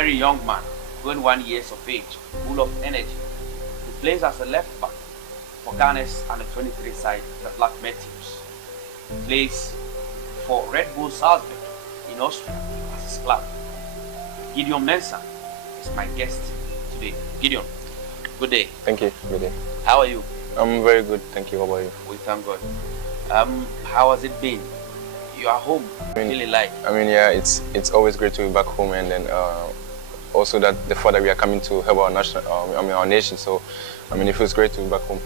very young man, 21 years of age, full of energy. He plays as a left back for Ghana's U23 side, the Black Matthews. He plays for Red Bull Salzburg in Austria as his club. Gideon Mensah is my guest today. Gideon, good day. Thank you. Good day. How are you? I'm very good, thank you. How about you? We thank God. How has it been? You are home. Really like? Yeah, it's always great to be back home, and then also that the fact that we are coming to help our national, our nation. So, it feels great to be back home.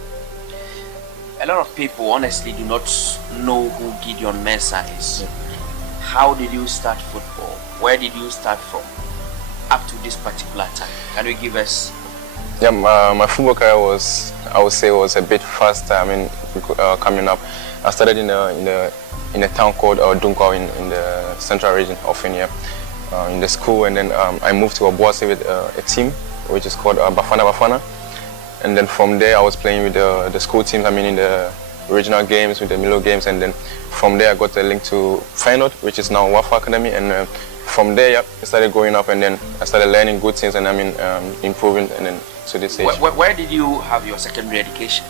A lot of people honestly do not know who Gideon Mensah is. Yeah. How did you start football? Where did you start from up to this particular time? Can you give us? Yeah, my football career was, I would say, was a bit faster. Coming up, I started in a town called Dunkwa in the central region of Kenya, in the school, and then I moved to Obuasi with a team which is called Bafana, and then from there I was playing with the school teams. In the regional games, with the Milo games, and then from there I got a link to Feyenoord, which is now Wafa Academy, and from there, I started growing up, and then I started learning good things, and improving, and then to this age. Where did you have your secondary education?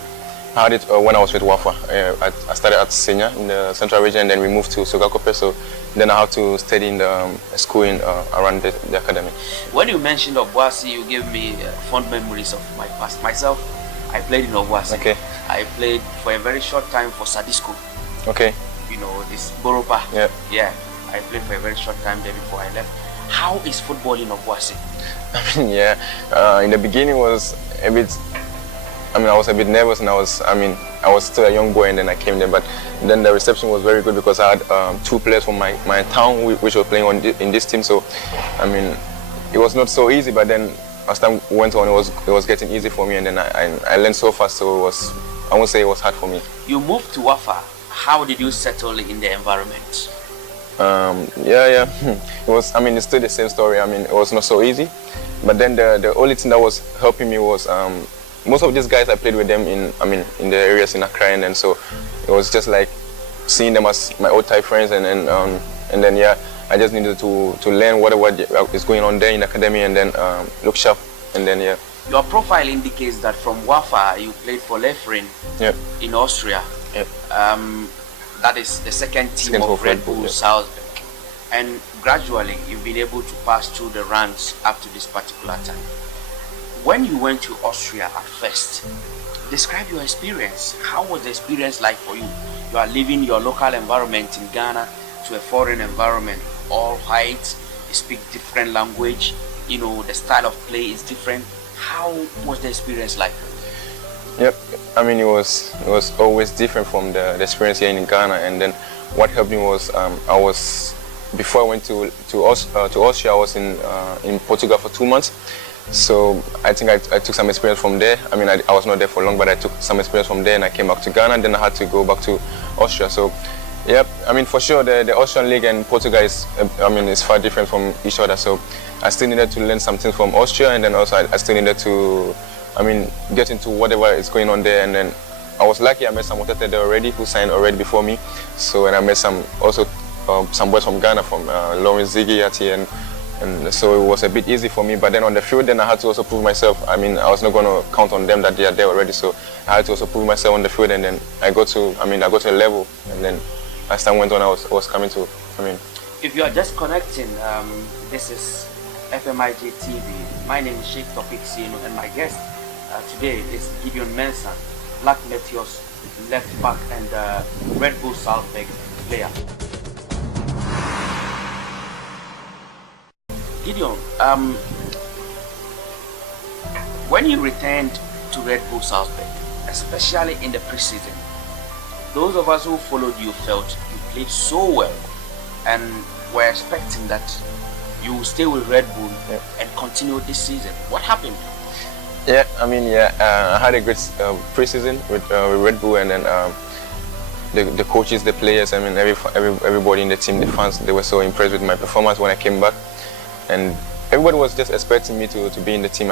I had it when I was with Wafa. I started at Sienu in the central region, and then we moved to Sogakope. So then I had to study in the school around the academy. When you mentioned Obuasi, you gave me fond memories of my past. Myself, I played in Obuasi. Okay. I played for a very short time for Sadisco. Okay. You know, this Boropa. Yeah. Yeah. I played for a very short time there before I left. How is football in Obuasi? In the beginning was a bit. I was a bit nervous, and I was still a young boy, and then I came there. But then the reception was very good because I had two players from my town which were playing in this team. So, it was not so easy. But then as time went on, it was getting easy for me, and then I learned so fast. So I won't say it was hard for me. You moved to Wafa. How did you settle in the environment? It was. It's still the same story. It was not so easy. But then the only thing that was helping me was most of these guys I played with them in the areas in Accra, and then so it was just like seeing them as my old type friends, and then I just needed to learn what is going on there in the academy, and then look sharp, and then Your profile indicates that from Wafa you played for Leipzig in Austria. Yep. That is the second team of Red Bull Salzburg, and gradually you've been able to pass through the ranks up to this particular time. When you went to Austria at first, describe your experience. How was the experience like for you? You are leaving your local environment in Ghana to a foreign environment, all white, you speak different language, the style of play is different. How was the experience like? Yep, it was always different from the experience here in Ghana, and then what helped me was before I went to Austria, I was in Portugal for 2 months. So I think I took some experience from there. I was not there for long, but I took some experience from there, and I came back to Ghana, and then I had to go back to Austria. So, yep, for sure the Austrian league and Portugal is far different from each other. So I still needed to learn something from Austria, and then also I still needed to, get into whatever is going on there. And then I was lucky I met some Otete there already who signed already before me. So, and I met some boys from Ghana, from Lawrence Ziggy, Yati, and so it was a bit easy for me. But then on the field, then I had to also prove myself. I was not going to count on them that they are there already. So I had to also prove myself on the field, and then I got to a level, and then as time went on, I was coming to. If you are just connecting, this is FMIJ TV. My name is Sheikh Tophic, Sienu, and my guest today is Gideon Mensah, Black Matthews left back and Red Bull Salzburg player. Gideon, when you returned to Red Bull Salzburg, especially in the preseason, those of us who followed you felt you played so well and were expecting that you will stay with Red Bull and continue this season. What happened? I had a great preseason with Red Bull, and then the coaches, the players, everybody in the team, the fans, they were so impressed with my performance when I came back. And everybody was just expecting me to be in the team,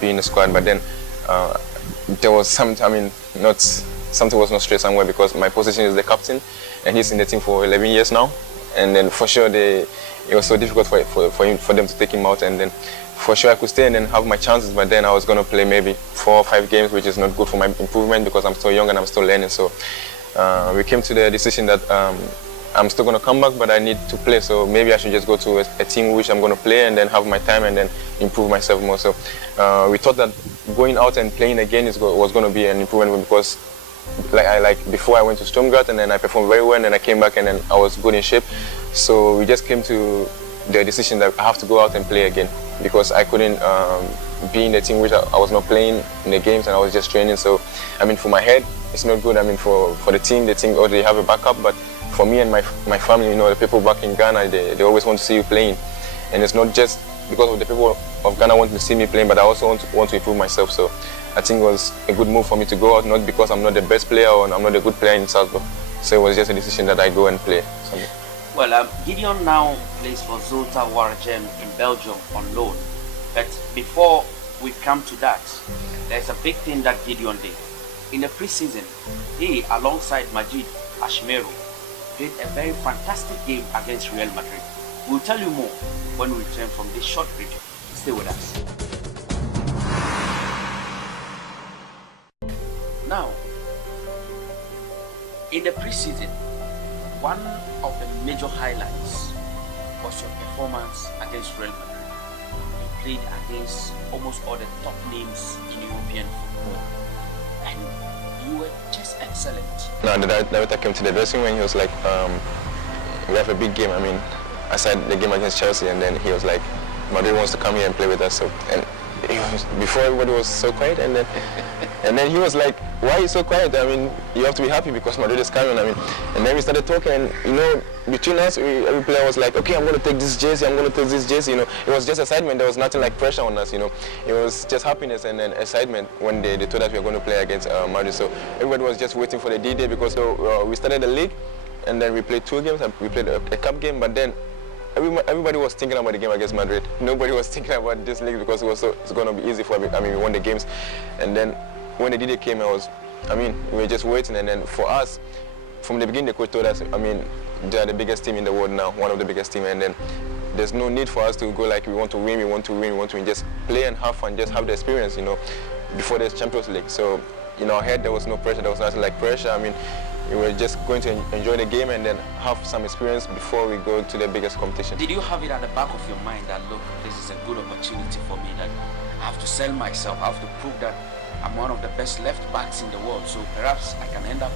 be in the squad. But then there was something was not straight somewhere, because my position is the captain, and he's in the team for 11 years now. and then for sure it was so difficult for them to take him out, and then for sure I could stay and then have my chances, but then I was going to play maybe 4 or 5 games, which is not good for my improvement because I'm still young and I'm still learning. So we came to the decision that I'm still going to come back, but I need to play, so maybe I should just go to a team which I'm going to play and then have my time and then improve myself more. So we thought that going out and playing again was going to be an improvement, because before I went to Stormgard and then I performed very well and then I came back and then I was good in shape. So we just came to the decision that I have to go out and play again, because I couldn't be in the team which I was not playing in the games and I was just training. So I mean, for my head it's not good. I mean, for the team already have a backup, but for me and my family, you know, the people back in Ghana, they always want to see you playing, and it's not just because of the people of Ghana want to see me playing, but I also want to improve myself. So I think it was a good move for me to go out, not because I'm not the best player or I'm not a good player in Salzburg. So it was just a decision that I go and play. Well, Gideon now plays for Zulte Waregem in Belgium on loan. But before we come to that, there's a big thing that Gideon did. In the preseason, he, alongside Majid Ashmeru, did a very fantastic game against Real Madrid. We'll tell you more when we return from this short break. Stay with us. Now, in the preseason, one of the major highlights was your performance against Real Madrid. You played against almost all the top names in European football, and you were just excellent. No, the director came to the dressing room and he was like, we have a big game. I mean, aside the game against Chelsea, and then he was like, Madrid wants to come here and play with us. So, and before everybody was so quiet, and then he was like, why are you so quiet? I mean, you have to be happy because Madrid is coming. I mean, and then we started talking, and you know, between us, every player was like, okay, I'm going to take this jersey, I'm going to take this jersey. You know, it was just excitement. There was nothing like pressure on us. You know, it was just happiness and then excitement when they told us we were going to play against Madrid. So everybody was just waiting for the D-Day, because we started the league, and then we played 2 games. We played a cup game, but then everybody was thinking about the game against Madrid. Nobody was thinking about this league because it's going to be easy for I mean, we won the games, and then when the D-Day came, we were just waiting, and then for us, from the beginning, the coach told us, I mean, they are the biggest team in the world now, one of the biggest teams, and then there's no need for us to go like we want to win, we want to win, we want to win. Just play and have fun, just have the experience, you know, before there's Champions League. So in our head, there was no pressure, there was nothing like pressure. I mean, we were just going to enjoy the game and then have some experience before we go to the biggest competition. Did you have it at the back of your mind that, look, this is a good opportunity for me, that I have to sell myself, I have to prove that I'm one of the best left backs in the world, so perhaps I can end up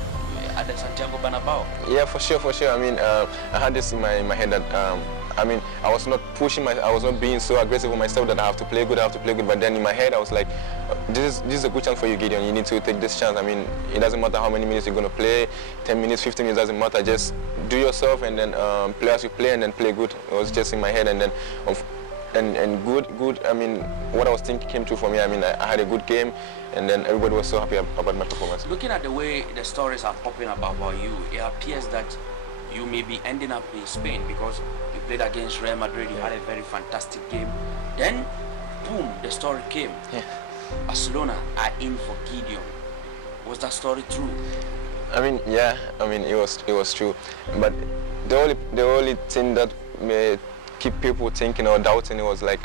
at the Santiago Bernabeu? Yeah, for sure. I mean, I had this in my head that, I mean, I was not pushing I was not being so aggressive with myself that I have to play good, but then in my head I was like, this is a good chance for you, Gideon. You need to take this chance. I mean, it doesn't matter how many minutes you're going to play, 10 minutes, 15 minutes, doesn't matter. Just do yourself and then play as you play and then play good. It was just in my head, and then and good. I mean, what I was thinking came true for me. I mean, I had a good game, and then everybody was so happy about my performance. Looking at the way the stories are popping up about you, it appears that you may be ending up in Spain, because you played against Real Madrid, you had a very fantastic game. Then, boom, the story came. Yeah. Barcelona are in for Gideon. Was that story true? I mean, yeah. I mean, it was true. But the only thing that may keep people thinking or doubting, it was like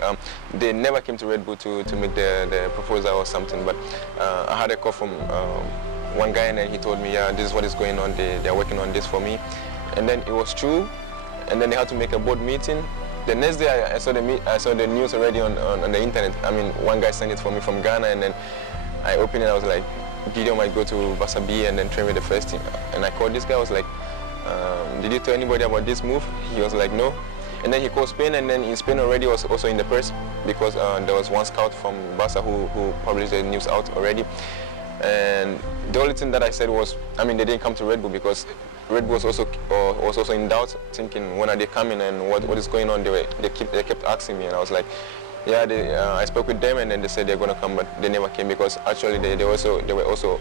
they never came to Red Bull to make the proposal or something. But I had a call from one guy, and then he told me, yeah, this is what is going on. They're working on this for me. And then it was true, and then they had to make a board meeting. The next day I saw the news already on the internet. I mean, one guy sent it for me from Ghana, and then I opened it. I was like, Gideon might go to Barca B and then train with the first team. And I called this guy. I was like, did you tell anybody about this move? He was like, no. And then he called Spain, and then in Spain already was also in the press, because there was one scout from Barca who published the news out already. And the only thing that I said was, I mean, they didn't come to Red Bull because Red Bull was also in doubt, thinking when are they coming and what is going on. They kept asking me, and I was like, yeah. I spoke with them, and then they said they're going to come, but they never came, because actually they were also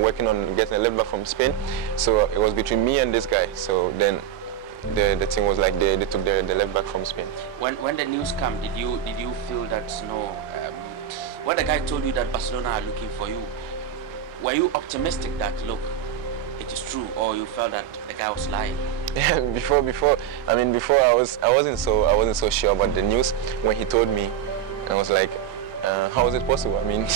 working on getting a left back from Spain. So it was between me and this guy. So then the thing was like they took the left back from Spain. When the news came, did you feel that when the guy told you that Barcelona are looking for you, were you optimistic that, look, it it is true, or you felt that the guy was lying? Yeah, before I wasn't so sure about the news when he told me. And I was like, how is it possible? I mean,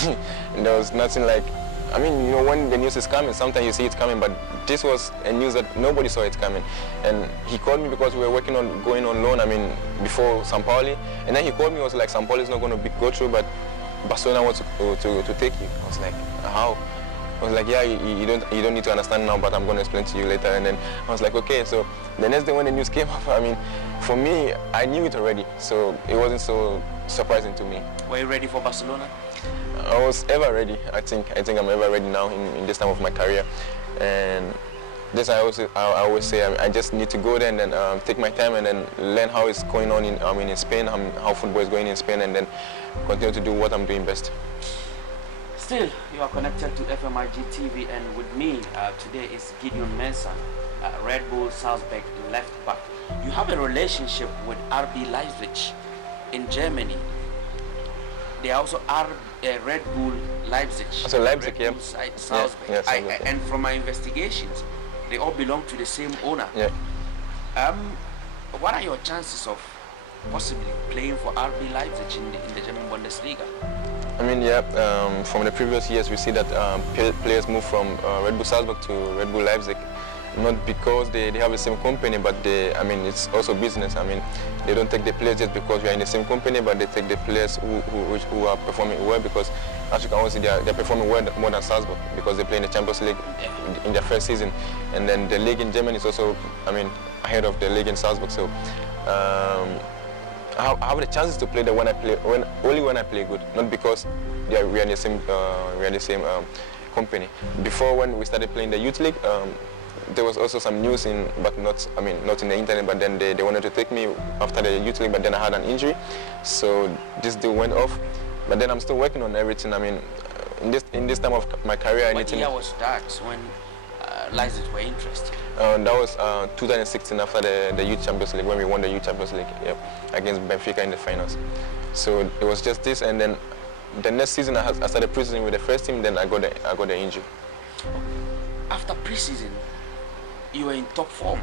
there was nothing like, I mean, you know, when the news is coming, sometimes you see it coming, but this was a news that nobody saw it coming. And he called me because we were working on going on loan, I mean, before São Paulo. And then he called me, was like, São Paulo is not going to go through, but Barcelona wants to take you. I was like, how? I was like, yeah, you don't need to understand now, but I'm going to explain to you later. And then I was like, okay. So the next day when the news came up, I mean, for me, I knew it already, so it wasn't so surprising to me. Were you ready for Barcelona? I was ever ready. I think I'm ever ready now in this time of my career. And this I always say, I just need to go there and then take my time and then learn how it's going on in Spain, how football is going in Spain, and then continue to do what I'm doing best. Still, you are connected to FMIG TV, and with me today is Gideon Mensah, Red Bull Salzburg left back. You have a relationship with RB Leipzig in Germany. They also are Red Bull Leipzig. So Leipzig, Red Bull Salzburg. Yeah, Salzburg. And from my investigations, they all belong to the same owner. Yeah. What are your chances of possibly playing for RB Leipzig in the German Bundesliga? I mean, yeah, from the previous years we see that players move from Red Bull Salzburg to Red Bull Leipzig, not because they have the same company, but I mean, it's also business. I mean, they don't take the players just because we are in the same company, but they take the players who are performing well, because as you can also see, they're performing well more than Salzburg, because they play in the Champions League in their first season, and then the league in Germany is also, I mean, ahead of the league in Salzburg. So I have the chances to play there only when I play good, not because we are in the same company. Before, when we started playing the youth league, there was also some news but not in the internet. But then they wanted to take me after the youth league, but then I had an injury, so this deal went off. But then I'm still working on everything. I mean, in this time of my career, what year was that when Leipzig were interested? That was 2016 after the Youth Champions League, when we won the Youth Champions League, against Benfica in the finals. So it was just this, and then the next season I started pre-season with the first team. Then I got the injury. After pre-season, you were in top form,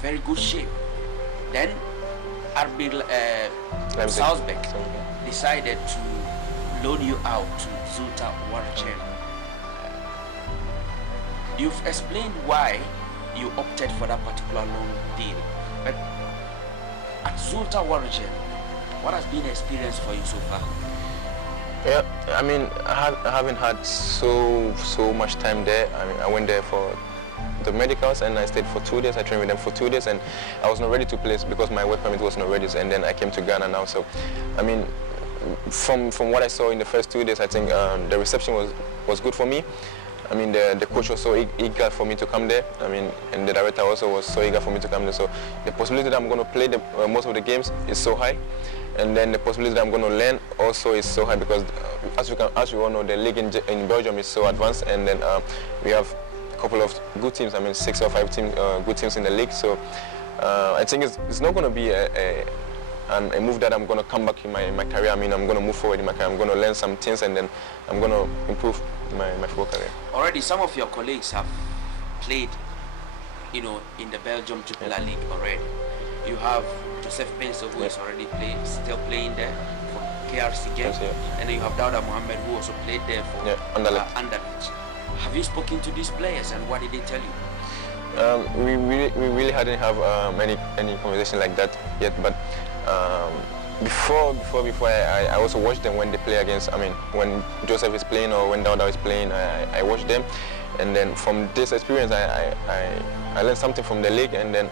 very good shape. Then RB Salzburg decided to loan you out to Zulte Waregem. You've explained why you opted for that particular loan deal, but at Zulte Waregem, what has been the experience for you so far? Yeah, I mean, I haven't had so much time there. I mean, I went there for the medicals and I stayed for 2 days. I trained with them for 2 days, and I was not ready to play because my work permit was not ready. And then I came to Ghana now. So, I mean, from what I saw in the first 2 days, I think the reception was good for me. I mean, the coach was so eager for me to come there. I mean, and the director also was so eager for me to come there. So the possibility that I'm going to play most of the games is so high, and then the possibility that I'm going to learn also is so high, because as you all know, the league in Belgium is so advanced, and then we have a couple of good teams. I mean, 6 or 5 good teams in the league. So I think it's not going to be a move that I'm going to come back in my career. I mean, I'm going to move forward in my career. I'm going to learn some things, and then I'm going to improve my football career. Already, some of your colleagues have played, in the Belgium Jupiler League already. You have Joseph Benso, who is already still playing there for KRC Game, and then you have Dauda Mohammed, who also played there for Anderlecht. Have you spoken to these players, and what did they tell you? We really hadn't have any conversation like that yet, but before I also watched them when they play against. I mean, when Joseph is playing or when Dauda is playing, I watch them, and then from this experience I learned something from the league, and then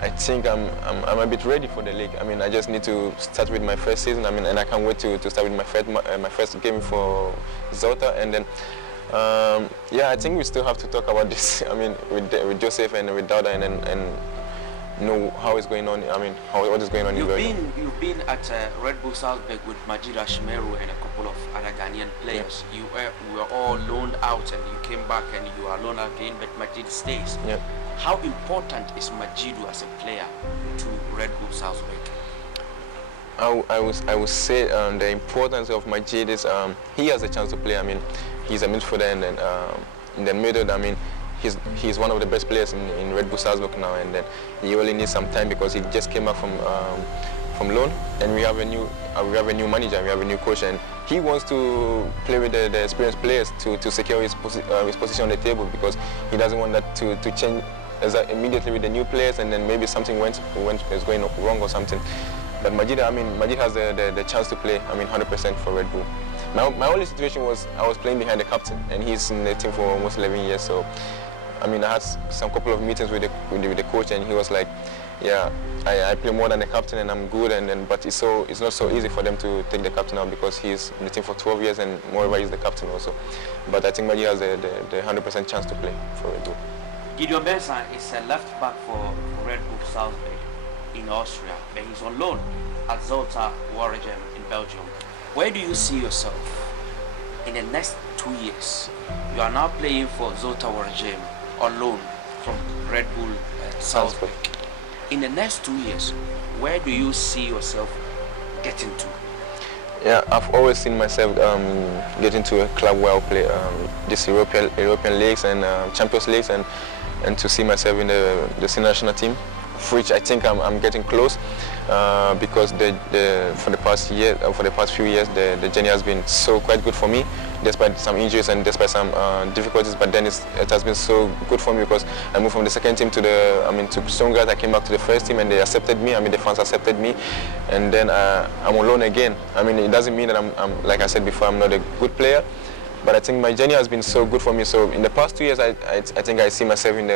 I think I'm a bit ready for the league. I mean, I just need to start with my first season. I mean, and I can't wait to start with my first game for Zulte, and then yeah, I think we still have to talk about this. I mean, with Joseph and with Dauda, and know how it's going on. I mean, what is going on in Belgium. You've been at Red Bull Salzburg with Majid Ashimeru and a couple of other Ghanaian players. We were all loaned out, and you came back and you are loaned again, but Majid stays. How important is Majidu as a player to Red Bull Salzburg? I would say the importance of Majid is he has a chance to play. I mean, he's a midfielder, and then in the middle, I mean, he's one of the best players in Red Bull Salzburg now, and then he only needs some time because he just came back from loan, and we have a new manager, we have a new coach, and he wants to play with the experienced players to secure his position on the table, because he doesn't want that to change immediately with the new players, and then maybe something is going wrong or something. But Majid has the chance to play 100% for Red Bull. My only situation was I was playing behind the captain, and he's in the team for almost 11 years. So I had some couple of meetings with the coach, and he was like, yeah, I play more than the captain and I'm good, but it's not so easy for them to take the captain out because he's in the team for 12 years and moreover he's the captain also. But I think Majid has the 100% chance to play for Red Bull. Gideon Mensah is a left back for Red Bull Salzburg in Austria, but he's on loan at Zulte Waregem in Belgium. Where do you see yourself in the next 2 years? You are now playing for Zulte Waregem on loan from Red Bull Salzburg. In the next 2 years, where do you see yourself getting to? Yeah, I've always seen myself getting to a club where I'll play this European leagues and Champions Leagues, and to see myself in the senior national team, which I think I'm getting close, because for the past few years the journey has been quite good for me, despite some injuries and despite some difficulties. But then it has been so good for me because I moved from the second team to to Stuttgart. I came back to the first team and they accepted me. The fans accepted me, and then I'm on loan again. It doesn't mean that I'm like I said before, I'm not a good player. But I think my journey has been so good for me. So in the past 2 years, I think I see myself in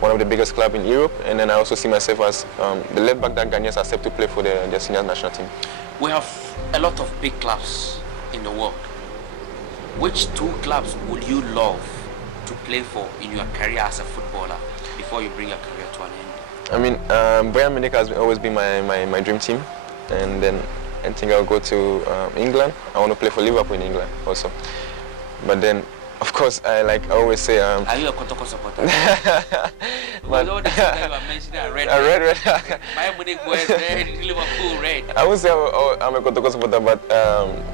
one of the biggest clubs in Europe, and then I also see myself as the left back that Ghanaians accept to play for the senior national team. We have a lot of big clubs in the world. Which 2 clubs would you love to play for in your career as a footballer before you bring your career to an end? Bayern Munich has always been my dream team, and then I think I'll go to England. I want to play for Liverpool in England also. But then, of course, I always say. Are you a Kotoko supporter? But all the things that you are mentioning are red. Red. Bayern Munich was red, Liverpool red. I would say I'm a Kotoko supporter, but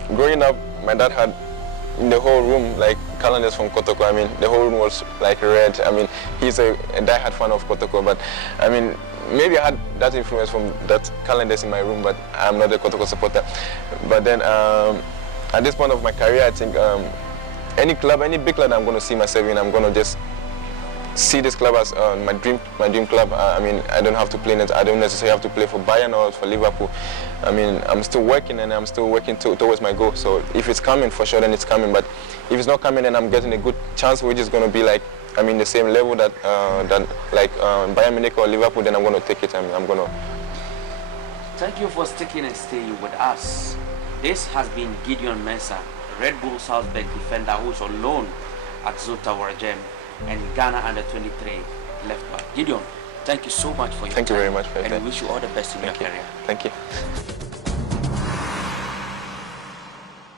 growing up, my dad had in the whole room calendars from Kotoko. The whole room was red. He's a die-hard fan of Kotoko, but maybe I had that influence from that calendars in my room, but I'm not a Kotoko supporter. But then, at this point of my career, I think. Any big club I'm going to see myself in, I'm going to just see this club as my dream club. I don't have to play in it. I don't necessarily have to play for Bayern or for Liverpool. I'm still working, and I'm still working towards my goal. So if it's coming, for sure, then it's coming. But if it's not coming, then I'm getting a good chance, which is going to be the same level that Bayern Munich or Liverpool. Then I'm going to take it. I'm going to. Thank you for sticking and staying with us. This has been Gideon Mensah, Red Bull Salzburg defender who's on loan at Zulte Waregem, and Ghana U23 left back. Gideon, thank you so much for your time. Thank you very much for your time. And we wish you all the best in your career. Thank you.